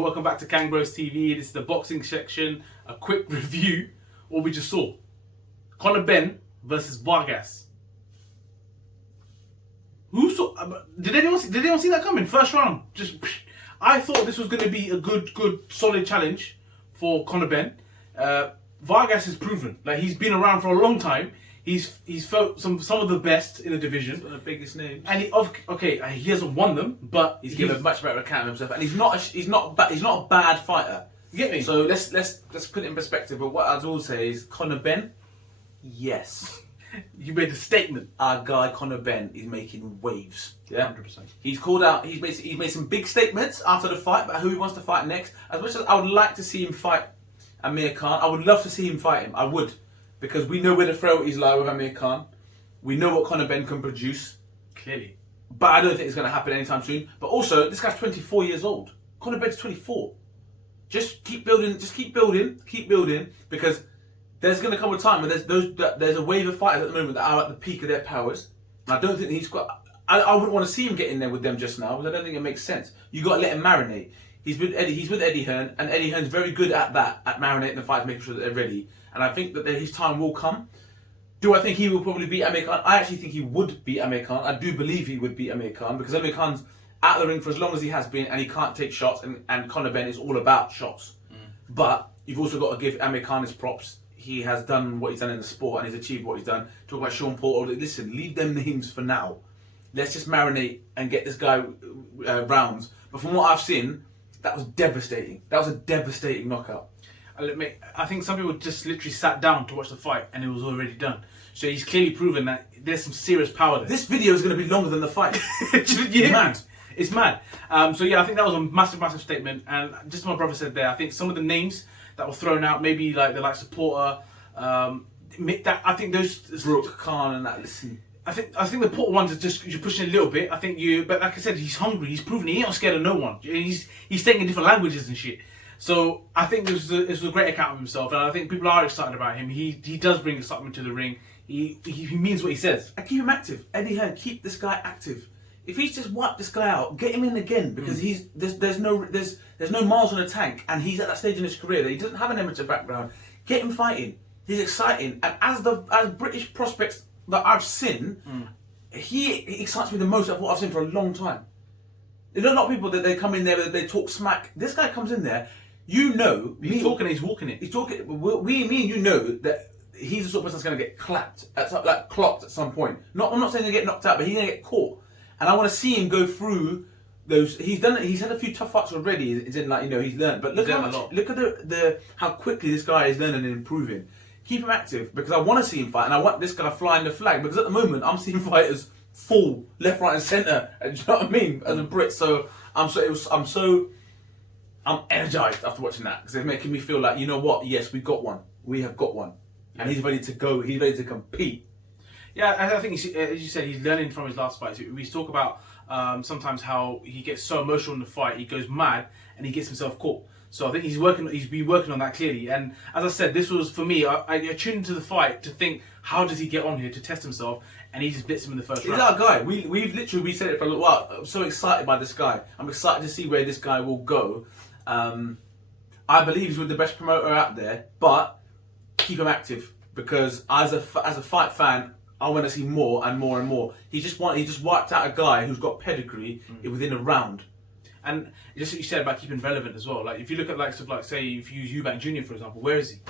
Welcome back to KangBrosTV. This is the boxing section. A quick review. What we just saw: Conor Benn versus Vargas. Who saw? Did anyone see that coming? First round, I thought this was going to be a good, solid challenge for Conor Benn. Vargas is proven, like he's been around for a long time. He's felt some of the best in the division. He's one of the biggest names. And he hasn't won them, but he's given a much better account of himself. And he's not a bad fighter. You get me? So let's put it in perspective. But what I'd all say is Conor Benn, yes. You made a statement. Our guy Conor Benn is making waves. Yeah, 100%. He's called out. He's made some big statements after the fight about who he wants to fight next. As much as I would like to see him fight Amir Khan, I would love to see him fight him. I would. Because we know where the frailties lie with Amir Khan. We know what Conor Benn can produce. Clearly. But I don't think it's going to happen anytime soon. But also, this guy's 24 years old. Conor Benn's 24. Just keep building, keep building. Because there's going to come a time where there's a wave of fighters at the moment that are at the peak of their powers. And I don't think he's got... I wouldn't want to see him get in there with them just now, because I don't think it makes sense. You got to let him marinate. He's with Eddie Hearn, and Eddie Hearn's very good at that, at marinating the fights, making sure that they're ready. And I think that his time will come. Do I think he will probably beat Amir Khan? I actually think he would beat Amir Khan. I do believe he would beat Amir Khan, because Amir Khan's out of the ring for as long as he has been, and he can't take shots, and Conor Benn is all about shots. But you've also got to give Amir Khan his props. He has done what he's done in the sport, and he's achieved what he's done. Talk about Sean Paul. Listen, leave them names for now. Let's just marinate and get this guy rounds. But from what I've seen, that was devastating. That was a devastating knockout. I think some people just literally sat down to watch the fight and it was already done. So he's clearly proven that there's some serious power there. This video is going to be longer than the fight. Yeah, mad. It's mad. So yeah, I think that was a massive statement. And just what my brother said there, I think some of the names that were thrown out, maybe like the supporter, I think those Brooke Khan and that. Listen. I think the Porter ones are just, you're pushing a little bit. But like I said, he's hungry. He's proven he ain't not scared of no one. He's saying in different languages and shit. So I think this was a great account of himself, and I think people are excited about him. He does bring excitement to the ring. He means what he says. And keep him active. Eddie Hearn, keep this guy active. If he's just wiped this guy out, get him in again, because there's no miles on the tank, and he's at that stage in his career that he doesn't have an amateur background. Get him fighting. He's exciting, and as British prospects that I've seen, he excites me the most of what I've seen for a long time. There's a lot of people that they come in there, they talk smack. This guy comes in there, you know, he's talking, he's walking it. He's talking. Me and you know that he's the sort of person that's going to get clocked at some point. I'm not saying they get knocked out, but he's going to get caught. And I want to see him go through those. He's done it. He's had a few tough fights already. It's in he's learned. But look at how quickly this guy is learning and improving. Keep him active, because I want to see him fight, and I want this guy flying the flag, because at the moment I'm seeing fighters fall left, right, and centre. Do you know what I mean? As a Brit, so I'm energized after watching that, because it's making me feel like, you know what? Yes, we have got one, and he's ready to go. He's ready to compete. Yeah, I think as you said, he's learning from his last fights. We talk about sometimes how he gets so emotional in the fight, he goes mad, and he gets himself caught. So I think he's been working on that clearly. And as I said, this was, for me, I tuned into the fight to think, how does he get on here to test himself? And he just blitzed him in the first round. He's our guy. We've literally said it for a little while. I'm so excited by this guy. I'm excited to see where this guy will go. I believe he's with the best promoter out there, but keep him active, because as a fight fan, I want to see more and more and more. He just wiped out a guy who's got pedigree within a round. And just what you said about keeping relevant as well. Like if you look at say if you use Eubank Jr. for example, where is he? Do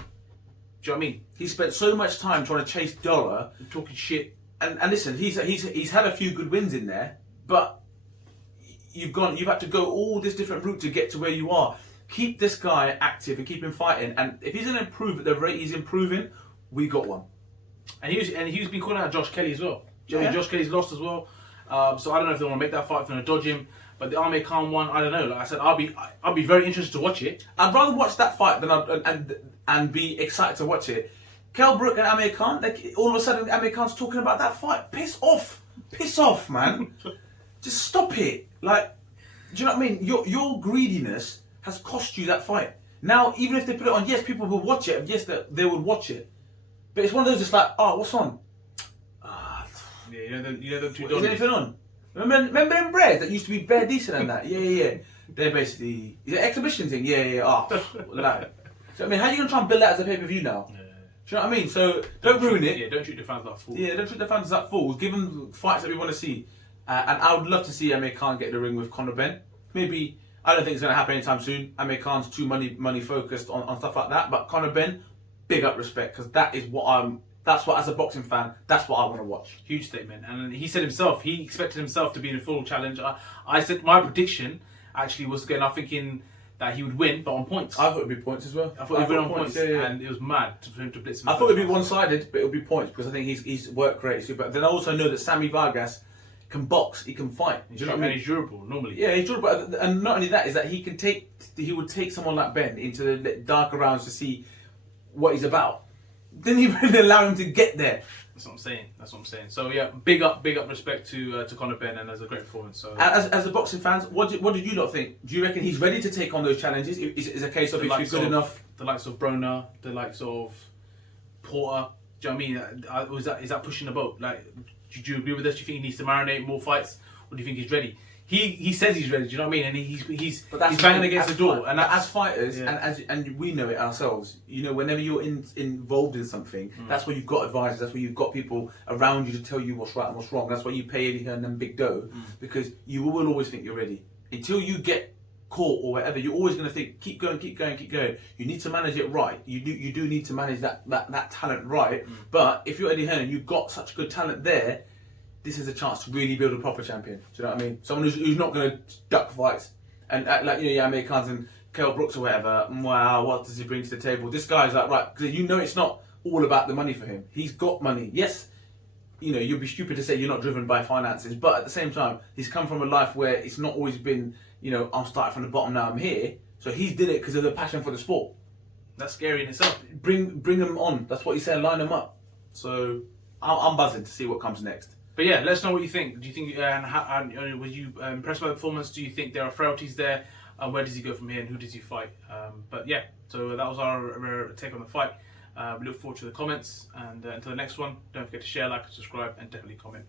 you know what I mean? He spent so much time trying to chase dollar, talking shit. And listen, he's had a few good wins in there, but you've had to go all this different route to get to where you are. Keep this guy active and keep him fighting. And if he's going to improve at the rate he's improving, we got one. And he's been calling out Josh Kelly as well. Yeah. Josh Kelly's lost as well. So I don't know if they want to make that fight, if they're going to dodge him. But the Amir Khan one, I don't know. Like I said, I'll be very interested to watch it. I'd rather watch that fight than and be excited to watch it. Kell Brook and Amir Khan, all of a sudden Amir Khan's talking about that fight. Piss off, man. Just stop it. Like, do you know what I mean? Your greediness has cost you that fight. Now, even if they put it on, yes, people will watch it. Yes, they would watch it. But it's one of those just like, oh, what's on? Yeah, you know them two Is anything on? Remember them breads that used to be bare decent and that? Yeah. They're basically exhibition thing. Yeah. Oh, like, so, I mean, how are you gonna try and build that as a pay-per-view now? Yeah. Do you know what I mean? So don't ruin it. Yeah, don't treat the fans like fools. Yeah, don't treat the fans like fools. Give them fights that we want to see. And I would love to see Amir Khan get in the ring with Conor Benn. Maybe, I don't think it's going to happen anytime soon. Amir Khan's too money focused on stuff like that. But Conor Benn, big up respect, because that's what, as a boxing fan, that's what I want to watch. Huge statement. And he said himself, he expected himself to be in a full challenge. I said my prediction actually was going, I'm thinking that he would win, but on points. I thought it would be points as well. I thought he would win on points, yeah. and it was mad for him to blitz him. I thought it would be one-sided, but it would be points, because I think he's worked great. But then I also know that Sammy Vargas can box, he can fight. Do you know what I mean? And he's durable normally. Yeah, he's durable, and not only that is that he would take someone like Ben into the darker rounds to see what he's about. Didn't even allow him to get there. That's what I'm saying. So yeah, big up respect to Conor Benn, and as a great performance. So as a boxing fans, what did you lot think? Do you reckon he's ready to take on those challenges? Is a case of if he's good enough? The likes of Broner, the likes of Porter. Do you know what I mean? Is that pushing the boat? Like, do you agree with us? Do you think he needs to marinate more fights, or do you think he's ready? He says he's ready. Do you know what I mean? And he's banging against the door. And as fighters, yeah. and we know it ourselves. You know, whenever you're involved in something, that's where you've got advisors. That's where you've got people around you to tell you what's right and what's wrong. That's why you pay Eddie Hearn and big dough, because you will always think you're ready until you get caught or whatever. You're always going to think, keep going. You need to manage it right. You do need to manage that talent right. But if you're Eddie Hearn and you've got such good talent there, this is a chance to really build a proper champion. Do you know what I mean? Someone who's not going to duck fights and act like, Amir Khan's and Kell Brooks or whatever. Wow, what does he bring to the table? This guy's like, right, because it's not all about the money for him. He's got money. Yes, you'll be stupid to say you're not driven by finances, but at the same time, he's come from a life where it's not always been, I'm starting from the bottom, now I'm here. So he's did it because of the passion for the sport. That's scary in itself. Bring him on. That's what he said. Line him up. So I'm buzzing to see what comes next. But yeah, let us know what you think. Do you think, were you impressed by the performance? Do you think there are frailties there? Where does he go from here, and who does he fight? But yeah, so that was our take on the fight. We look forward to the comments, and until the next one, don't forget to share, like, subscribe, and definitely comment.